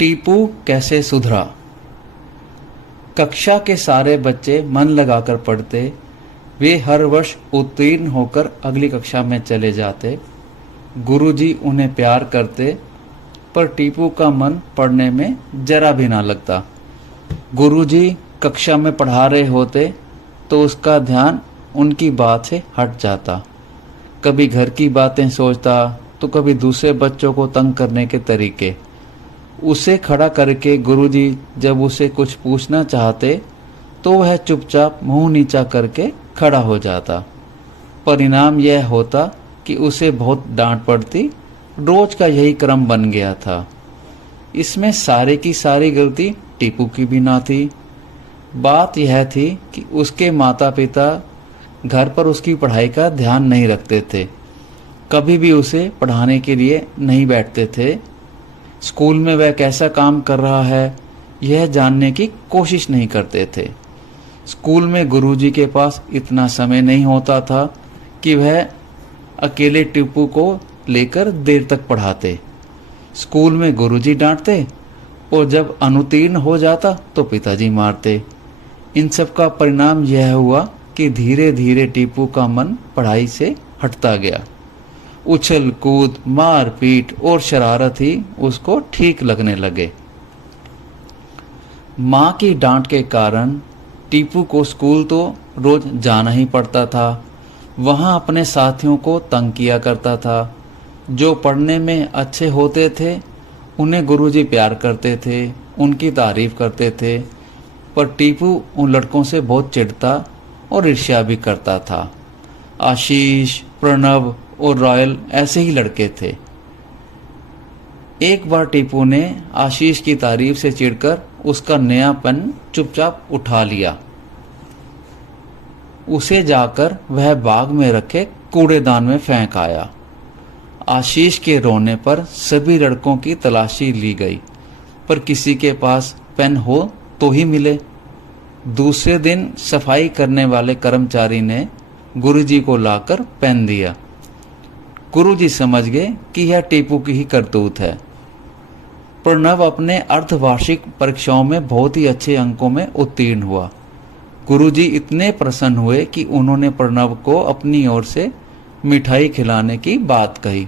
टीपू कैसे सुधरा। कक्षा के सारे बच्चे मन लगाकर पढ़ते, वे हर वर्ष उत्तीर्ण होकर अगली कक्षा में चले जाते। गुरुजी उन्हें प्यार करते, पर टीपू का मन पढ़ने में जरा भी ना लगता। गुरुजी कक्षा में पढ़ा रहे होते तो उसका ध्यान उनकी बात से हट जाता। कभी घर की बातें सोचता तो कभी दूसरे बच्चों को तंग करने के तरीके। उसे खड़ा करके गुरुजी जब उसे कुछ पूछना चाहते तो वह चुपचाप मुंह नीचा करके खड़ा हो जाता। परिणाम यह होता कि उसे बहुत डांट पड़ती। रोज का यही क्रम बन गया था। इसमें सारे की सारी गलती टीपू की भी ना थी। बात यह थी कि उसके माता पिता घर पर उसकी पढ़ाई का ध्यान नहीं रखते थे, कभी भी उसे पढ़ाने के लिए नहीं बैठते थे। स्कूल में वह कैसा काम कर रहा है यह जानने की कोशिश नहीं करते थे। स्कूल में गुरुजी के पास इतना समय नहीं होता था कि वह अकेले टीपू को लेकर देर तक पढ़ाते। स्कूल में गुरुजी डांटते और जब अनुत्तीर्ण हो जाता तो पिताजी मारते। इन सब का परिणाम यह हुआ कि धीरे धीरे टीपू का मन पढ़ाई से हटता गया। उछल कूद, मार पीट और शरारत ही उसको ठीक लगने लगे। माँ की डांट के कारण टीपू को स्कूल तो रोज जाना ही पड़ता था। वहाँ अपने साथियों को तंग किया करता था। जो पढ़ने में अच्छे होते थे उन्हें गुरुजी प्यार करते थे, उनकी तारीफ करते थे, पर टीपू उन लड़कों से बहुत चिढ़ता और ईर्ष्या भी करता था। आशीष, प्रणव और रॉयल ऐसे ही लड़के थे। एक बार टीपू ने आशीष की तारीफ से चिढ़कर उसका नया पेन चुपचाप उठा लिया। उसे जाकर वह बाग में रखे कूड़ेदान में फेंक आया। आशीष के रोने पर सभी लड़कों की तलाशी ली गई, पर किसी के पास पेन हो तो ही मिले। दूसरे दिन सफाई करने वाले कर्मचारी ने गुरुजी को लाकर पेन दिया। गुरुजी समझ गए कि यह टीपू की ही करतूत है। प्रणव अपने अर्धवार्षिक परीक्षाओं में बहुत ही अच्छे अंकों में उत्तीर्ण हुआ। गुरुजी इतने प्रसन्न हुए कि उन्होंने प्रणव को अपनी ओर से मिठाई खिलाने की बात कही।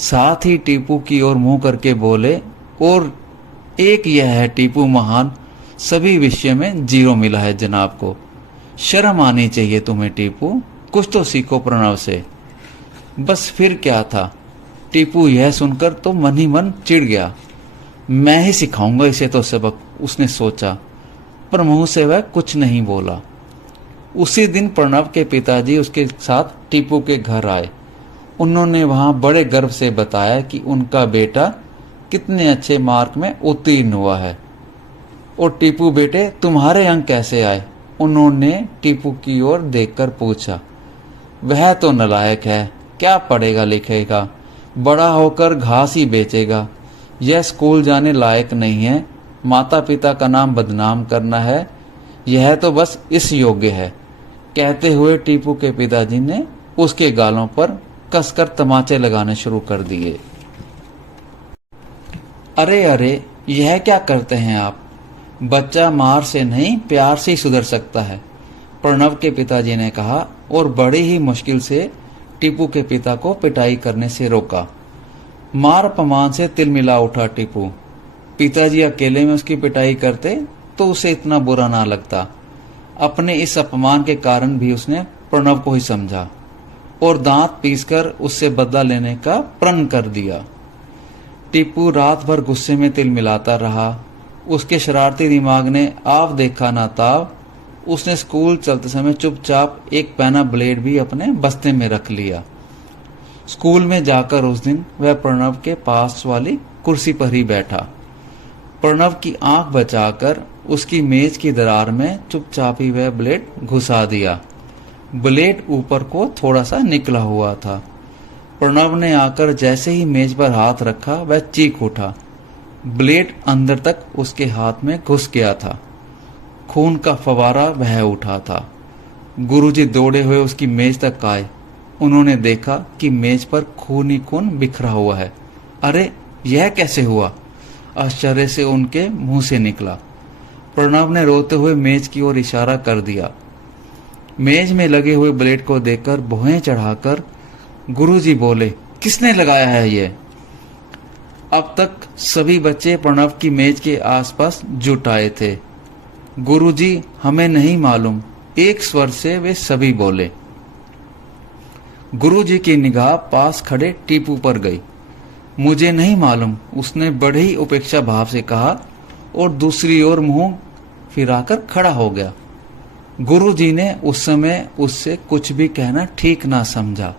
साथ ही टीपू की ओर मुंह करके बोले, और एक यह है टीपू महान, सभी विषय में 0 मिला है जनाब को। शर्म आनी चाहिए तुम्हें टीपू, कुछ तो सीखो प्रणव से। बस फिर क्या था, टीपू यह सुनकर तो मन ही मन चिढ़ गया। मैं ही सिखाऊंगा इसे तो सबक, उसने सोचा, पर मुंह से वह कुछ नहीं बोला। उसी दिन प्रणव के पिताजी उसके साथ टीपू के घर आए। उन्होंने वहां बड़े गर्व से बताया कि उनका बेटा कितने अच्छे मार्क में उत्तीर्ण हुआ है। और टीपू बेटे, तुम्हारे अंक कैसे आए? उन्होंने टीपू की ओर देखकर पूछा। वह तो नालायक है, क्या पढ़ेगा लिखेगा, बड़ा होकर घास ही बेचेगा। यह स्कूल जाने लायक नहीं है, माता पिता का नाम बदनाम करना है, यह तो बस इस योग्य है। कहते हुए टीपू के पिताजी ने उसके गालों पर कसकर तमाचे लगाने शुरू कर दिए। अरे अरे, यह क्या करते हैं आप? बच्चा मार से नहीं प्यार से ही सुधर सकता है, प्रणव के पिताजी ने कहा, और बड़ी ही मुश्किल से टीपू के पिता को पिटाई करने से रोका। मार अपमान से तिलमिला उठा टीपू। पिताजी अकेले में उसकी पिटाई करते तो उसे इतना बुरा ना लगता। अपने इस अपमान के कारण भी उसने प्रणव को ही समझा और दांत पीसकर उससे बदला लेने का प्रण कर दिया। टीपू रात भर गुस्से में तिलमिलाता रहा। उसके शरारती दिमाग ने आव देखा ना ताव। उसने स्कूल चलते समय चुपचाप एक पैना ब्लेड भी अपने बस्ते में रख लिया। स्कूल में जाकर उस दिन वह प्रणव के पास वाली कुर्सी पर ही बैठा। प्रणव की आंख बचाकर उसकी मेज की दरार में चुपचाप ही वह ब्लेड घुसा दिया। ब्लेड ऊपर को थोड़ा सा निकला हुआ था। प्रणव ने आकर जैसे ही मेज पर हाथ रखा वह चीख उठा। ब्लेड अंदर तक उसके हाथ में घुस गया था। खून का फवारा बह उठा था। गुरुजी दौड़े हुए उसकी मेज तक आए। उन्होंने देखा कि मेज पर खून ही खून बिखरा हुआ है। अरे, यह कैसे हुआ? आश्चर्य से उनके मुंह से निकला। प्रणव ने रोते हुए मेज की ओर इशारा कर दिया। मेज में लगे हुए ब्लेड को देखकर भौहें चढ़ाकर गुरुजी बोले, किसने लगाया है ये? अब तक सभी बच्चे प्रणव की मेज के आसपास जुट आए थे। गुरुजी, हमें नहीं मालूम, एक स्वर से वे सभी बोले। गुरुजी की निगाह पास खड़े टीपू पर गई। मुझे नहीं मालूम, उसने बड़े ही उपेक्षा भाव से कहा और दूसरी ओर मुंह फिराकर खड़ा हो गया। गुरुजी ने उस समय उससे कुछ भी कहना ठीक ना समझा।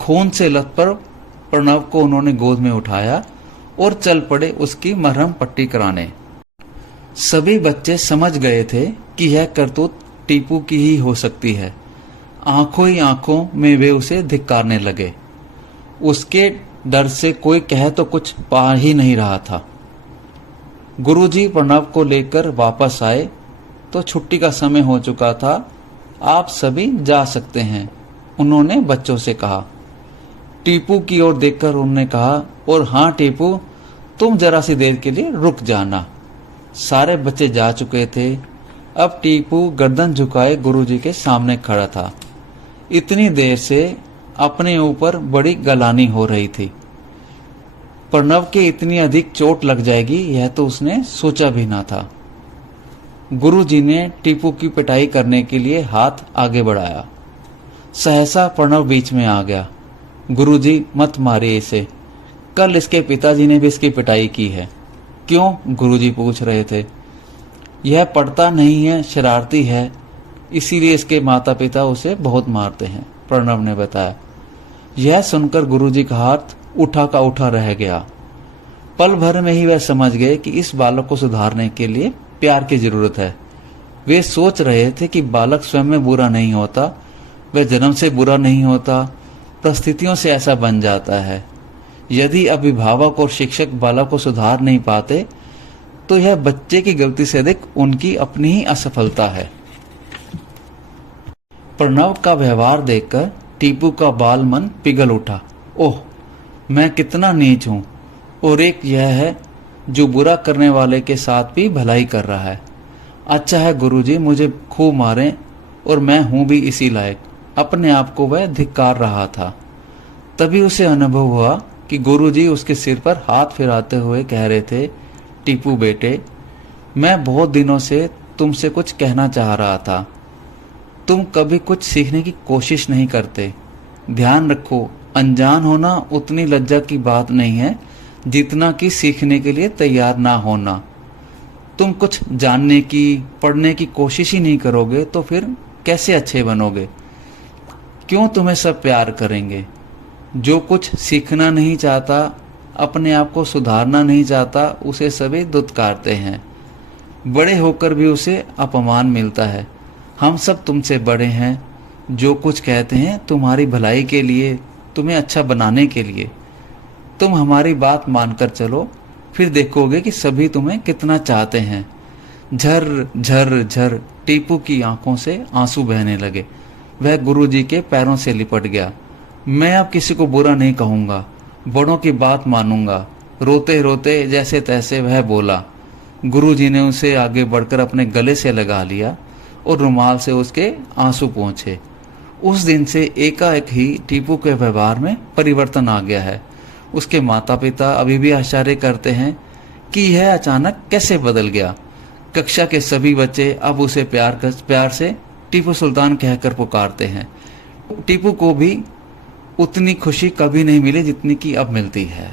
खून से लथपथ प्रणव को उन्होंने गोद में उठाया और चल पड़े उसकी मरहम पट्टी कराने। सभी बच्चे समझ गए थे कि यह करतूत टीपू की ही हो सकती है। आंखों ही आंखों में वे उसे धिक्कारने लगे। उसके डर से कोई कह तो कुछ पा ही नहीं रहा था। गुरुजी प्रणव को लेकर वापस आए तो छुट्टी का समय हो चुका था। आप सभी जा सकते हैं, उन्होंने बच्चों से कहा। टीपू की ओर देखकर उन्होंने कहा, और हाँ टीपू, तुम जरा सी देर के लिए रुक जाना। सारे बच्चे जा चुके थे। अब टीपू गर्दन झुकाए गुरुजी के सामने खड़ा था। इतनी देर से अपने ऊपर बड़ी गलानी हो रही थी। प्रणव के इतनी अधिक चोट लग जाएगी यह तो उसने सोचा भी ना था। गुरुजी ने टीपू की पिटाई करने के लिए हाथ आगे बढ़ाया। सहसा प्रणव बीच में आ गया। गुरुजी, मत मारिए इसे, कल इसके पिताजी ने भी इसकी पिटाई की है। क्यों? गुरुजी पूछ रहे थे। यह पढ़ता नहीं है, शरारती है, इसीलिए इसके माता पिता उसे बहुत मारते हैं, प्रणव ने बताया। यह सुनकर गुरुजी का हाथ उठा का उठा रह गया। पल भर में ही वह समझ गए कि इस बालक को सुधारने के लिए प्यार की जरूरत है। वे सोच रहे थे कि बालक स्वयं में बुरा नहीं होता, वह जन्म से बुरा नहीं होता, परिस्थितियों से ऐसा बन जाता है। यदि अभिभावक और शिक्षक बालक को सुधार नहीं पाते तो यह बच्चे की गलती से अधिक उनकी अपनी ही असफलता है। प्रणव का व्यवहार देखकर टीपू का बाल मन पिघल उठा। ओह, मैं कितना नीच हूं, और एक यह है जो बुरा करने वाले के साथ भी भलाई कर रहा है। अच्छा है गुरुजी, मुझे खूब मारें और मैं हूं भी इसी लायक। अपने आप को वह धिक्कार रहा था। तभी उसे अनुभव हुआ कि गुरुजी उसके सिर पर हाथ फिराते हुए कह रहे थे, टीपू बेटे, मैं बहुत दिनों से तुमसे कुछ कहना चाह रहा था। तुम कभी कुछ सीखने की कोशिश नहीं करते। ध्यान रखो, अनजान होना उतनी लज्जा की बात नहीं है जितना कि सीखने के लिए तैयार ना होना। तुम कुछ जानने की, पढ़ने की कोशिश ही नहीं करोगे तो फिर कैसे अच्छे बनोगे? क्यों तुम्हें सब प्यार करेंगे? जो कुछ सीखना नहीं चाहता, अपने आप को सुधारना नहीं चाहता, उसे सभी दुत्कारते हैं। बड़े होकर भी उसे अपमान मिलता है। हम सब तुमसे बड़े हैं। जो कुछ कहते हैं तुम्हारी भलाई के लिए, तुम्हें अच्छा बनाने के लिए। तुम हमारी बात मानकर चलो, फिर देखोगे कि सभी तुम्हें कितना चाहते हैं। झर झर झर टीपू की आंखों से आंसू बहने लगे। वह गुरुजी के पैरों से लिपट गया। मैं अब किसी को बुरा नहीं कहूंगा, बड़ों की बात मानूंगा। रोते रोते जैसे तैसे वह बोला। गुरुजी ने उसे आगे बढ़कर अपने गले से लगा लिया और रुमाल से उसके आंसू पोंछे। उस दिन से एकाएक ही टीपू के व्यवहार में परिवर्तन आ गया है। उसके माता पिता अभी भी आश्चर्य करते हैं कि यह अचानक कैसे बदल गया। कक्षा के सभी बच्चे अब उसे प्यार से टीपू सुल्तान कहकर पुकारते हैं। टीपू को भी उतनी खुशी कभी नहीं मिली जितनी कि अब मिलती है।